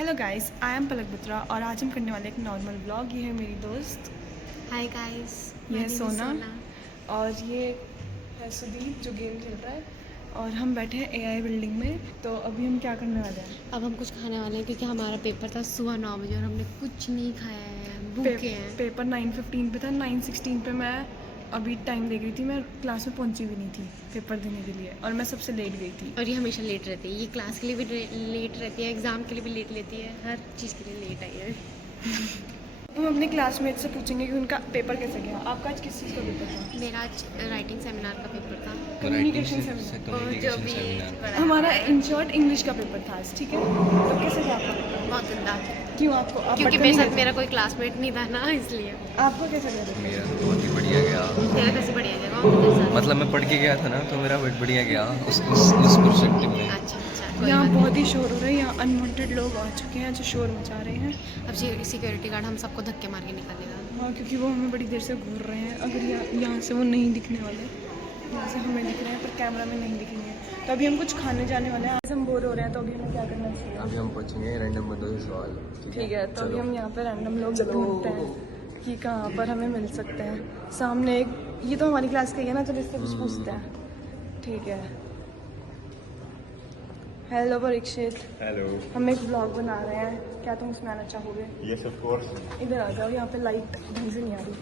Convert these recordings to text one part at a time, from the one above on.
Hello guys, I am पलक बत्रा और आज हम करने वाले एक नॉर्मल व्लॉग। ये है मेरी दोस्त, हाय गाइस, ये है सोना और ये है सुदीप जो गेम खेल रहा है। और हम बैठे हैं एआई बिल्डिंग में। तो अभी हम क्या करने वाले हैं? अब हम कुछ खाने वाले हैं क्योंकि हमारा पेपर था सुबह 9 बजे और हमने कुछ नहीं खाया है, भूखे हैं। पेपर 9:15 पे था, 9:16 पे मैं अभी टाइम देख रही थी। मैं क्लास में पहुंची भी नहीं थी पेपर देने के लिए और मैं सबसे लेट गई थी। और ये हमेशा लेट रहती है, ये क्लास के लिए भी लेट रहती है, एग्ज़ाम के लिए भी लेट लेती है, हर चीज़ के लिए लेट आई है। हम अपने क्लासमेट से पूछेंगे कि उनका पेपर कैसे गया। आपका आज किस चीज़ का पेपर था? मेरा आज राइटिंग सेमिनार का पेपर था। Communication seminar. और जो भी हमारा इन शॉर्ट इंग्लिश का पेपर था आज, ठीक है। तो कैसे गया आपका पेपर? बहुत गंदा, क्यों आपको? आप क्योंकि पढ़ते मेरे नहीं साथ थे? मेरा कोई क्लासमेट नहीं था ना, इसलिए। आपको कैसा गया पेपर? मेरा तो बहुत ही बढ़िया गया। तेरा कैसे बढ़िया जगह मेरे साथ? मतलब मैं पढ़ के गया था ना, तो मेरा बहुत बढ़िया गया उस पर्सपेक्टिव में। अच्छा, कोई यहाँ बात बहुत ही शोर हो रहा है। यहाँ अनवांटेड लोग आ चुके हैं जो शोर मचा रहे हैं। नहीं। अब सिक्योरिटी गार्ड हम सबको धक्के मार के निकालेगा। हाँ, क्योंकि वो हमें बड़ी देर से घूर रहे हैं। अगर यहाँ से वो नहीं दिखने वाले, यहाँ से हमें दिख रहे हैं पर कैमरा में नहीं दिखेंगे। तो अभी हम कुछ खाने जाने वाले हैं। आज हम बोर हो रहे हैं, तो अभी हमें क्या करना चाहिए? अभी हम पूछेंगे रैंडम बंदों से सवाल। ठीक है, तो अभी हम यहाँ पे रैंडम लोग ढूंढते हैं कि कहाँ पर हमें मिल सकते हैं। सामने एक, ये तो हमारी क्लास का ही है ना, तो इससे कुछ पूछते हैं। ठीक है। हेलो परीक्षित। हेलो। हम एक ब्लॉग बना रहे हैं, क्या तुम उसमें आना चाहोगे? Yes of course. इधर आ जाओ, यहाँ पे लाइट ढंग से नहीं आ रही।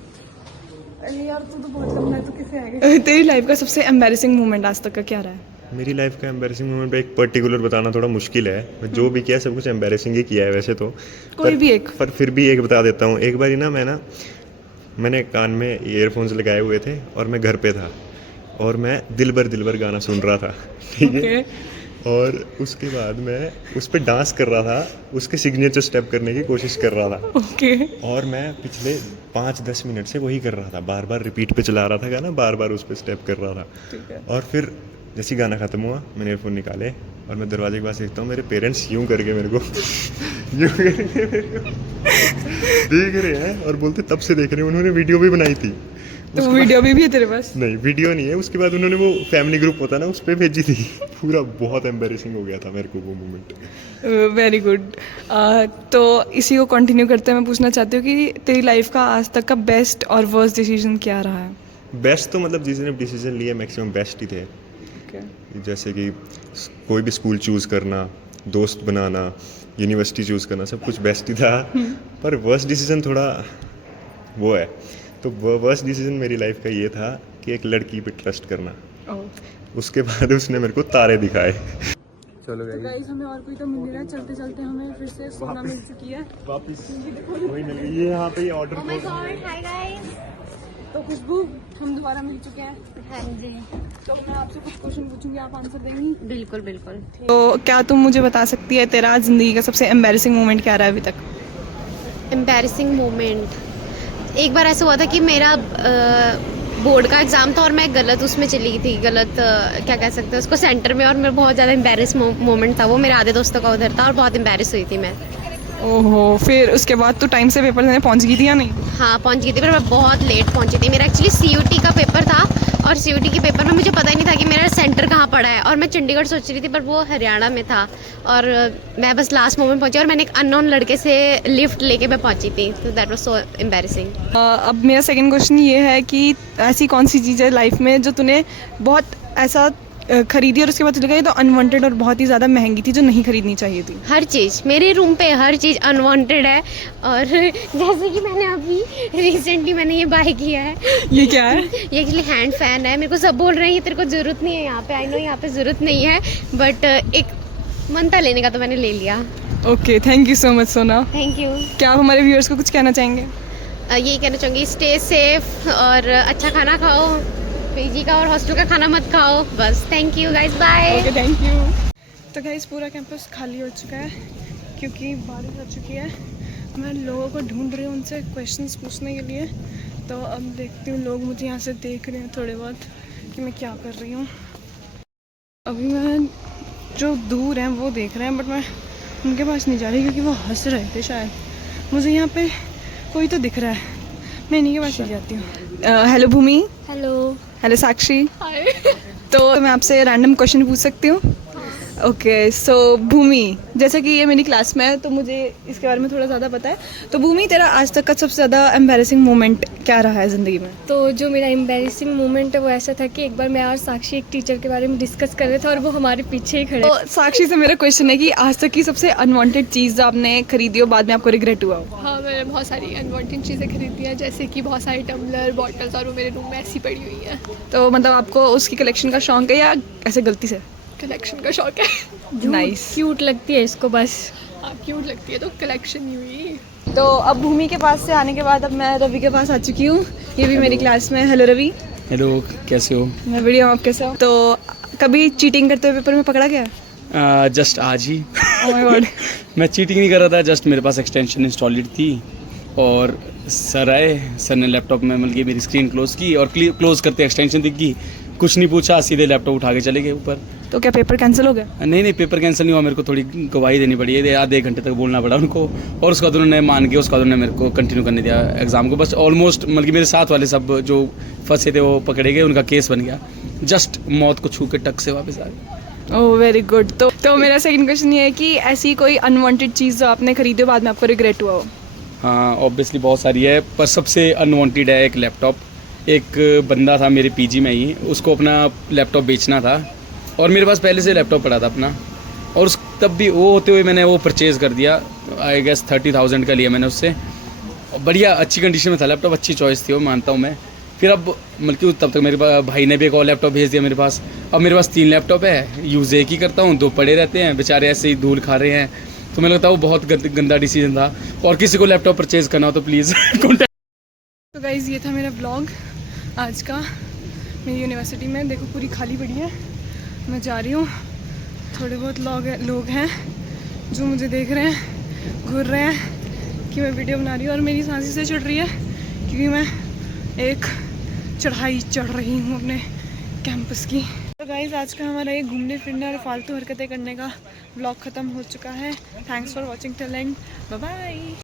अरे यार, तू तो बहुत लंबा है, तू किसे आएगा? तेरी लाइफ का सबसे एम्बैरेसिंग मोमेंट आज तक का क्या रहा है? मेरी लाइफ का एम्बैरेसिंग मोमेंट एक पर्टिकुलर बताना थोड़ा मुश्किल है। मैं जो भी किया सब कुछ एम्बैरेसिंग ही किया है वैसे तो। कोई भी एक। पर फिर भी एक बता देता हूँ। एक बार ना मैंने कान में ईयरफोन्स लगाए हुए थे और मैं घर पे था और मैं दिलबर गाना सुन रहा था, ठीक है। और उसके बाद मैं उस पर डांस कर रहा था, उसके सिग्नेचर स्टेप करने की कोशिश कर रहा था। ओके। और मैं पिछले 5-10 मिनट से वही कर रहा था, बार बार रिपीट पे चला रहा था गाना, बार बार उस पर स्टेप कर रहा था। ठीक है। और फिर जैसे ही गाना ख़त्म हुआ, मैंने ईयरफोन निकाले और मैं दरवाजे के पास देखता हूँ, मेरे पेरेंट्स यूँ करके मेरे को यूँ करके मेरे को देख रहे हैं और बोलते तब से देख रहे हैं। उन्होंने वीडियो भी बनाई थी। तो वो वीडियो भी है तेरे पास? नहीं, वीडियो नहीं है। उसके बाद उन्होंने वो फैमिली ग्रुप होता है ना, उस पर भेजी थी। पूरा बहुत एम्बैरेसिंग हो गया था मेरे को वो मोमेंट। Very good. तो इसी को कंटिन्यू करते हैं, मैं पूछना चाहती हूँ कि तेरी लाइफ का आज तक का बेस्ट और वर्स्ट डिसीजन क्या रहा है? बेस्ट तो मतलब जिसने डिसीजन लिए मैक्सिमम बेस्ट ही थे। जैसे कि कोई भी स्कूल चूज़ करना, दोस्त बनाना, यूनिवर्सिटी चूज़ करना, सब कुछ बेस्ट ही था। पर वर्स्ट डिसीजन थोड़ा वो है। तो वर्स्ट डिसीजन मेरी लाइफ का ये था कि एक लड़की पे ट्रस्ट करना। उसके बाद उसने मेरे को तारे दिखाए। चलो तो गाइस, हमें और कोई तो मिल नहीं रहा है। चलते चलते हमें फिर से सोना मिल चुकी है। वापस वही मिल गई। ये यहाँ पे ऑर्डर हाय गाइस। तो खुशबू, हम दोबारा मिल चुके हैं। हाँ जी, तो मैं आपसे कुछ क्वेश्चन पूछूंगी, आप आंसर देंगी? बिल्कुल बिल्कुल। तो क्या तुम मुझे बता सकती है तेरा जिंदगी का सबसे एम्बैरेसिंग मोमेंट क्या रहा है अभी तक? एम्बैरेसिंग मोमेंट, एक बार ऐसा हुआ था कि मेरा बोर्ड का एग्ज़ाम था और मैं गलत उसमें चली गई थी, गलत क्या कह सकते हैं उसको, सेंटर में। और मेरा बहुत ज़्यादा एम्बैरेस मोमेंट था वो। मेरे आधे दोस्तों का उधर था और बहुत एम्बैरेस हुई थी मैं। ओहो, फिर उसके बाद तो टाइम से पेपर देने पहुंच गई थी या नहीं? हाँ, पहुंच गई थी, पर मैं बहुत लेट पहुंची थी। मेरा एक्चुअली CUT का पेपर था और CUT के पेपर में मुझे पता ही नहीं था कि मेरा सेंटर कहाँ पड़ा है। और मैं चंडीगढ़ सोच रही थी पर वो हरियाणा में था और मैं बस लास्ट मोमेंट पहुंची और मैंने एक अननोन लड़के से लिफ्ट लेके मैं पहुंची थी। तो दैट वाज सो एम्बैरेसिंग। अब मेरा सेकंड क्वेश्चन ये है कि ऐसी कौन सी चीज़ है लाइफ में जो तूने बहुत ऐसा खरीदी और उसके बाद तुझे लगा ये तो अनवांटेड और बहुत ही ज़्यादा महंगी थी, जो नहीं खरीदनी चाहिए थी? हर चीज़ मेरे रूम पे, हर चीज़ अनवांटेड है। और जैसे कि मैंने अभी रिसेंटली मैंने ये बाय किया है। ये क्या है? ये एक्चुअली हैंड फैन है। मेरे को सब बोल रहे हैं ये तेरे को ज़रूरत नहीं है यहाँ पे। आई नो यहाँ पे ज़रूरत नहीं है, बट एक मन था लेने का तो मैंने ले लिया। Okay, thank you so much Sona. Thank you. क्या आप हमारे व्यूअर्स को कुछ कहना चाहेंगे? यही कहना चाहूँगी, स्टे सेफ और अच्छा खाना खाओ। PG का और हॉस्टल का खाना मत खाओ बस। Thank you guys, bye. Okay, thank you. तो गाइस, पूरा कैंपस खाली हो चुका है क्योंकि बारिश हो चुकी है। मैं लोगों को ढूंढ रही हूँ उनसे क्वेश्चंस पूछने के लिए। तो अब देखती हूँ, लोग मुझे यहाँ से देख रहे हैं थोड़े बहुत कि मैं क्या कर रही हूँ। अभी मैं जो दूर हैं वो देख रहे हैं, बट मैं उनके पास नहीं जा रही क्योंकि वो हंस रहे थे शायद। मुझे यहाँ पे कोई तो दिख रहा है, मैं इन्हीं के पास ही जाती हूँ। हेलो भूमि। हेलो। हेलो साक्षी। तो मैं आपसे रैंडम क्वेश्चन पूछ सकती हूँ? ओके सो भूमि, जैसा कि ये मेरी क्लास में है तो मुझे इसके बारे में थोड़ा ज़्यादा पता है। तो भूमि, तेरा आज तक का सबसे ज़्यादा एम्बैरेसिंग मोमेंट क्या रहा है ज़िंदगी में? तो जो मेरा एम्बैरेसिंग मोमेंट है वो ऐसा था कि एक बार मैं और साक्षी एक टीचर के बारे में डिस्कस कर रहे थे और वो हमारे पीछे ही खड़े। तो साक्षी से मेरा क्वेश्चन है कि आज तक की सबसे अनवांटेड चीज़ जो आपने खरीदी हो, बाद में आपको रिग्रेट हुआ हो? हाँ, मैंने बहुत सारी अनवांटेड चीज़ें खरीदी हैं, जैसे कि बहुत सारी टम्बलर बॉटल्स, और वो मेरे रूम में ऐसी पड़ी हुई हैं। तो मतलब आपको उसकी कलेक्शन का शौक है या ऐसे गलती से? कलेक्शन का शौक है। नाइस। क्यूट लगती है इसको बस। हाँ, क्यूट लगती है तो कलेक्शन ही हुई। तो अब भूमि के पास से आने के बाद अब मैं रवि के पास आ चुकी हूँ। ये भी मेरी क्लास में। हेलो रवि। हेलो, कैसे हो? मैं बढ़िया हूँ, आप कैसे हो? तो कभी चीटिंग करते हुए पेपर में पकड़ा गया? जस्ट आज ही ओह माय गॉड। मैं चीटिंग नहीं कर रहा था, जस्ट मेरे पास एक्सटेंशन इंस्टॉल्ड थी और सर आए, सर ने लैपटॉप में मतलब मेरी स्क्रीन क्लोज की और क्लोज करते एक्सटेंशन दिख गई, कुछ नहीं पूछा, सीधे लैपटॉप उठा के चले गए ऊपर। तो क्या पेपर कैंसिल हो गया? नहीं, पेपर कैंसिल नहीं हुआ, मेरे को थोड़ी गवाही देनी पड़ी है, आधे 1 घंटे तक बोलना पड़ा उनको, और उसके बाद उन्होंने मान के उसके बाद उन्होंने मेरे को कंटिन्यू करने दिया एग्ज़ाम को। बस ऑलमोस्ट मतलब मेरे साथ वाले सब जो फंसे थे वो पकड़े गए, उनका केस बन गया, जस्ट मौत को छू के टक से वापस आ गए। Oh very good. तो मेरा सेकंड क्वेश्चन ये है कि ऐसी कोई अनवांटेड चीज़ जो आपने खरीदी हो, बाद में आपको रिग्रेट हुआ हो? हाँ, ऑब्वियसली बहुत सारी है, पर सबसे अनवांटेड है एक लैपटॉप। एक बंदा था मेरे पीजी में ही, उसको अपना लैपटॉप बेचना था और मेरे पास पहले से लैपटॉप पड़ा था अपना, और उस तब भी वो होते हुए मैंने वो परचेज़ कर दिया, आई गेस 30,000 का लिया मैंने उससे। बढ़िया अच्छी कंडीशन में था लैपटॉप, अच्छी चॉइस थी वो, मानता हूँ मैं। फिर अब मतलब तब तक मेरे भाई ने भी एक और लैपटॉप भेज दिया मेरे पास। अब मेरे पास 3 लैपटॉप है, यूज़ एक ही करता हूँ, 2 पड़े रहते हैं, बेचारे ऐसे ही धूल खा रहे हैं। तो मुझे लगता है वो बहुत गंदा डिसीजन था, और किसी को लैपटॉप परचेज़ करना हो तो प्लीज़ कॉन्टैक्ट। तो गाइज़ ये था मेरा ब्लॉग आज का। मेरी यूनिवर्सिटी में देखो पूरी खाली पड़ी है, मैं जा रही हूँ। थोड़े बहुत लोग हैं जो मुझे देख रहे हैं, घूर रहे हैं कि मैं वीडियो बना रही हूँ, और मेरी सांसें से चढ़ रही है क्योंकि मैं एक चढ़ाई चढ़ रही हूँ अपने कैंपस की। तो गाइज़ आज का हमारा ये घूमने फिरने और फालतू हरकतें करने का ब्लॉग ख़त्म हो चुका है। Thanks for watching till end, bye bye.